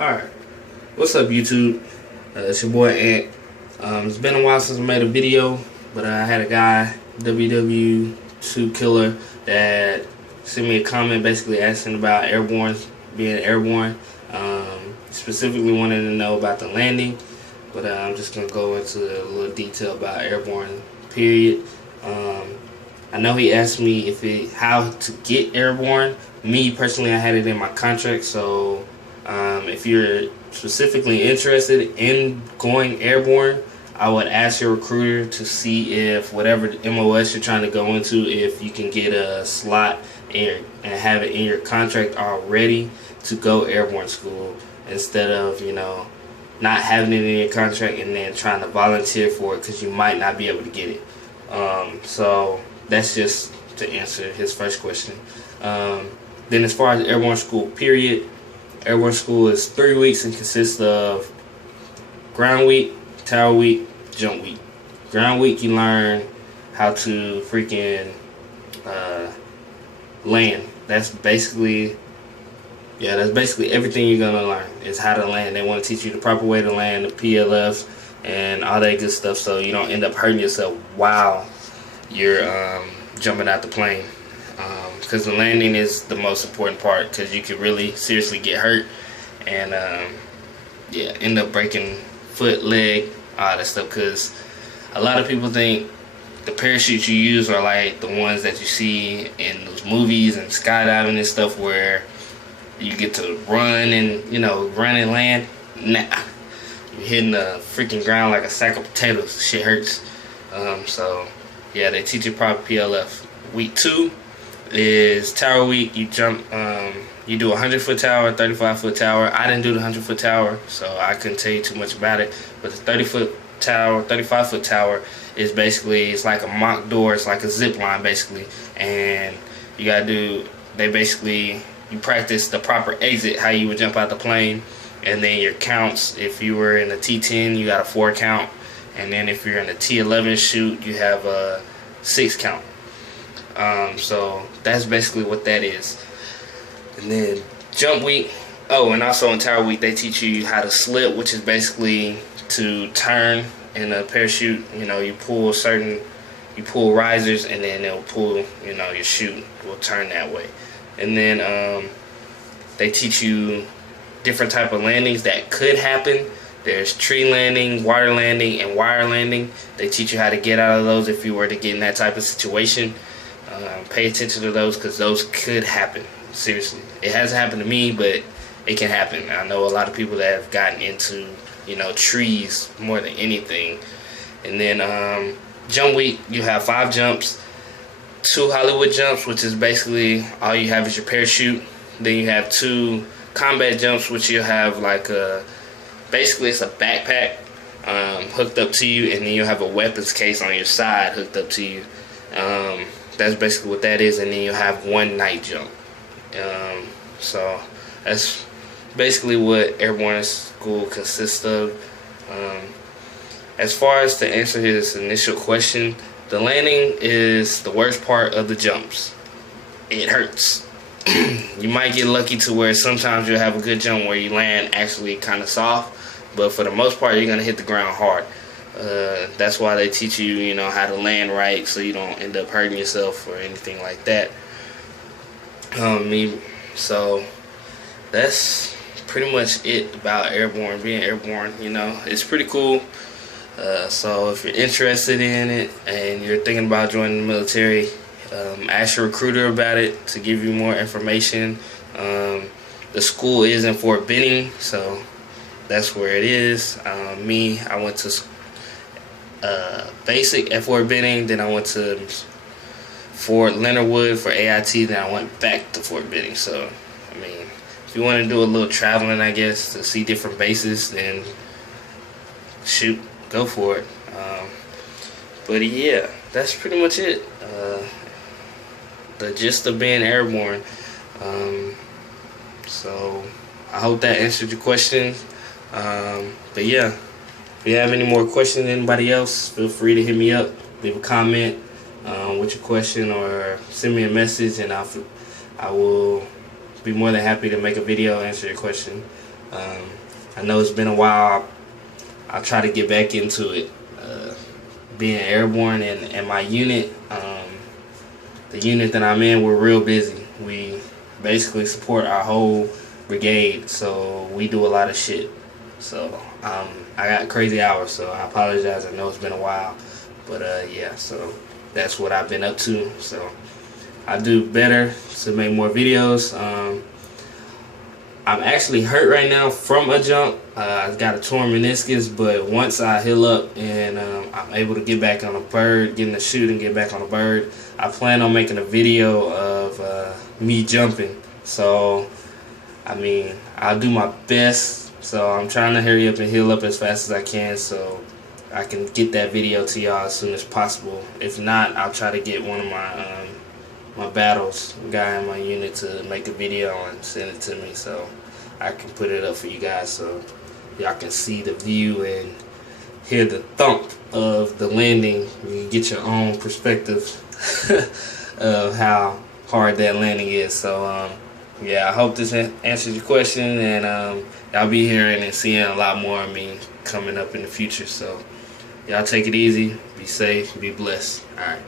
Alright, what's up YouTube? It's your boy Ant. It's been a while since I made a video, but I had a guy, WW2 Killer, that sent me a comment basically asking about Airborne, being Airborne. Specifically wanted to know about the landing, but I'm just going to go into a little detail about Airborne, period. I know he asked me how to get Airborne. Me personally, I had it in my contract, so if you're specifically interested in going Airborne, I would ask your recruiter to see if whatever MOS you're trying to go into, if you can get a slot and have it in your contract already to go Airborne school, instead of, not having it in your contract and then trying to volunteer for it because you might not be able to get it. So that's just to answer his first question. Then as far as Airborne school, period, Airborne school is 3 weeks and consists of ground week, tower week, jump week. Ground week, you learn how to freaking land. That's basically everything you're gonna learn is how to land. They want to teach you the proper way to land, the PLFs, and all that good stuff, so you don't end up hurting yourself while you're jumping out the plane. Because the landing is the most important part, because you could really seriously get hurt and end up breaking foot, leg, all that stuff. Because a lot of people think the parachutes you use are like the ones that you see in those movies and skydiving and stuff, where you get to run and land. Nah, you're hitting the freaking ground like a sack of potatoes. Shit hurts. So yeah, they teach you proper PLF. Week 2 is tower week. You jump, you do a 100-foot tower, 35-foot tower. I didn't do the 100-foot tower, so I couldn't tell you too much about it. But the 30-foot tower, 35-foot tower is basically, it's like a mock door. It's like a zip line basically, and you gotta do. You practice the proper exit, how you would jump out the plane, and then your counts. If you were in a T10, you got a 4 count, and then if you're in a T11 chute, you have a 6 count. So that's basically what that is. And then jump week. Oh, and also in tower week, they teach you how to slip, which is basically to turn in a parachute. You pull risers, and then it'll pull, your chute will turn that way. And then they teach you different type of landings that could happen. There's tree landing, water landing, and wire landing. They teach you how to get out of those if you were to get in that type of situation. Pay attention to those, because those could happen. Seriously, it hasn't happened to me, but it can happen. I know a lot of people that have gotten into trees more than anything. And then jump week, you have 5 jumps, 2 Hollywood jumps, which is basically all you have is your parachute. Then you have 2 combat jumps, which you have like basically it's a backpack hooked up to you, and then you have a weapons case on your side hooked up to you. That's basically what that is. And then you have 1 night jump. So that's basically what Airborne school consists of. As far as to answer his initial question, the landing is the worst part of the jumps. It hurts. You might get lucky to where sometimes you'll have a good jump where you land actually kind of soft, but for the most part you're gonna hit the ground hard. That's why they teach you, how to land right, so you don't end up hurting yourself or anything like that. So that's pretty much it about Airborne, being Airborne. It's pretty cool. So if you're interested in it and you're thinking about joining the military, ask your recruiter about it to give you more information. The school is in Fort Benning, so that's where it is. I went to basic at Fort Benning, then I went to Fort Leonard Wood for AIT, then I went back to Fort Benning. So, if you want to do a little traveling, I guess, to see different bases, then shoot, go for it. But yeah, that's pretty much it. The gist of being Airborne. So I hope that answered your question. But yeah, if you have any more questions than anybody else, feel free to hit me up, leave a comment with your question, or send me a message, and I will be more than happy to make a video, answer your question. I know it's been a while. I'll try to get back into it. Being airborne and my unit, the unit that I'm in, we're real busy. We basically support our whole brigade, so we do a lot of shit. So I got crazy hours, so I apologize. I know it's been a while, but yeah, so that's what I've been up to. So I do better to make more videos. I'm actually hurt right now from a jump. I've got a torn meniscus, but once I heal up and I'm able to get back on a bird, getting a shoot and get back on a bird, I plan on making a video of me jumping. So, I mean, I'll do my best. So I'm trying to hurry up and heal up as fast as I can so I can get that video to y'all as soon as possible. If not, I'll try to get one of my battles guy in my unit to make a video and send it to me so I can put it up for you guys so y'all can see the view and hear the thump of the landing. You can get your own perspective of how hard that landing is. So yeah, I hope this answers your question, and y'all be hearing and seeing a lot more of me coming up in the future. So y'all take it easy, be safe, be blessed. Alright.